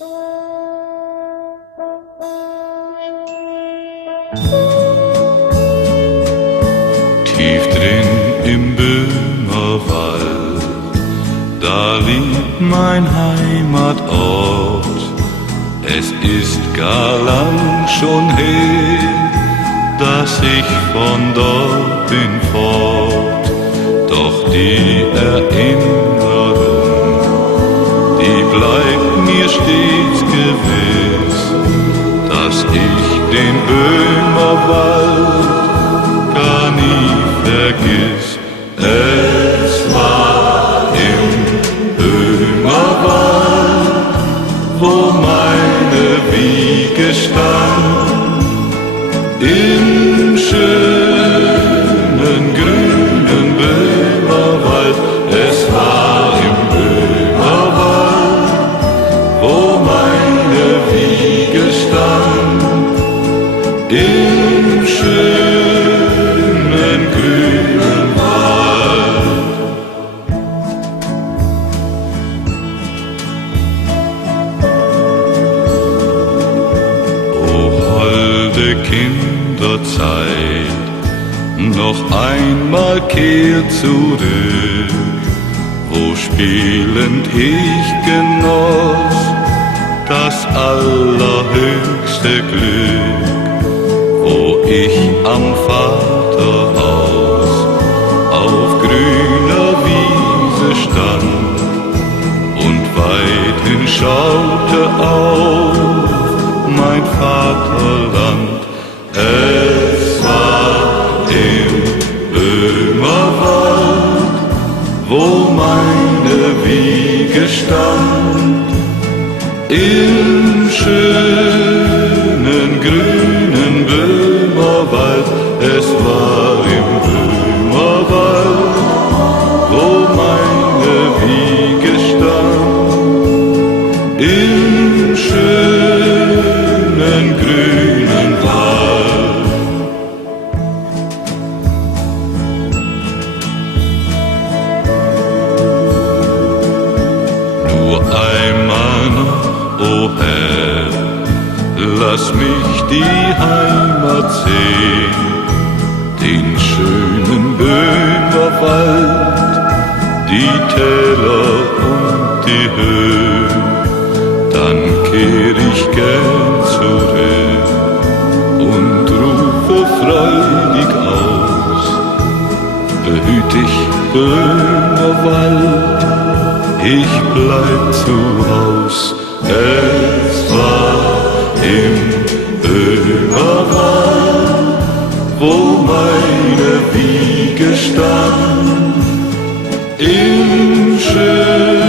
Tief drin im Böhmerwald, da liegt mein Heimatort. Es ist gar lang schon her, dass ich von dort bin fort. Doch die Erinnerung, die bleibt mir stets gewiss, dass ich den Böhmerwald gar nie vergiss. Es war im Böhmerwald, wo meine Wiege stand, im schönen grünen Böhmerwald. Es war im Böhmerwald, wo meine Wiege stand, im schönen grünen Wald. O holde Kinderzeit, noch einmal kehr zurück, wo spielend ich genoss das allerhöchste Glück, wo ich am Vaterhaus auf grüner Wiese stand und weithin schaute auf mein Vaterland. Es war im Böhmerwald, wo meine Wiege stand, im schönen grünen Böhmerwald. Es war im Böhmerwald, wo meine Wiege stand, im schönen grünen Wald. Nur einmal noch, o Herr, lass mich die Heimat sehen, den schönen Böhmerwald, die Täler und die Höhen. Dann kehr ich gern zurück und rufe freudig aus: behüt dich, Böhmerwald, ich bleib zu Haus. Es war im Böhmerwald, wo meine Wiege stand, im schönen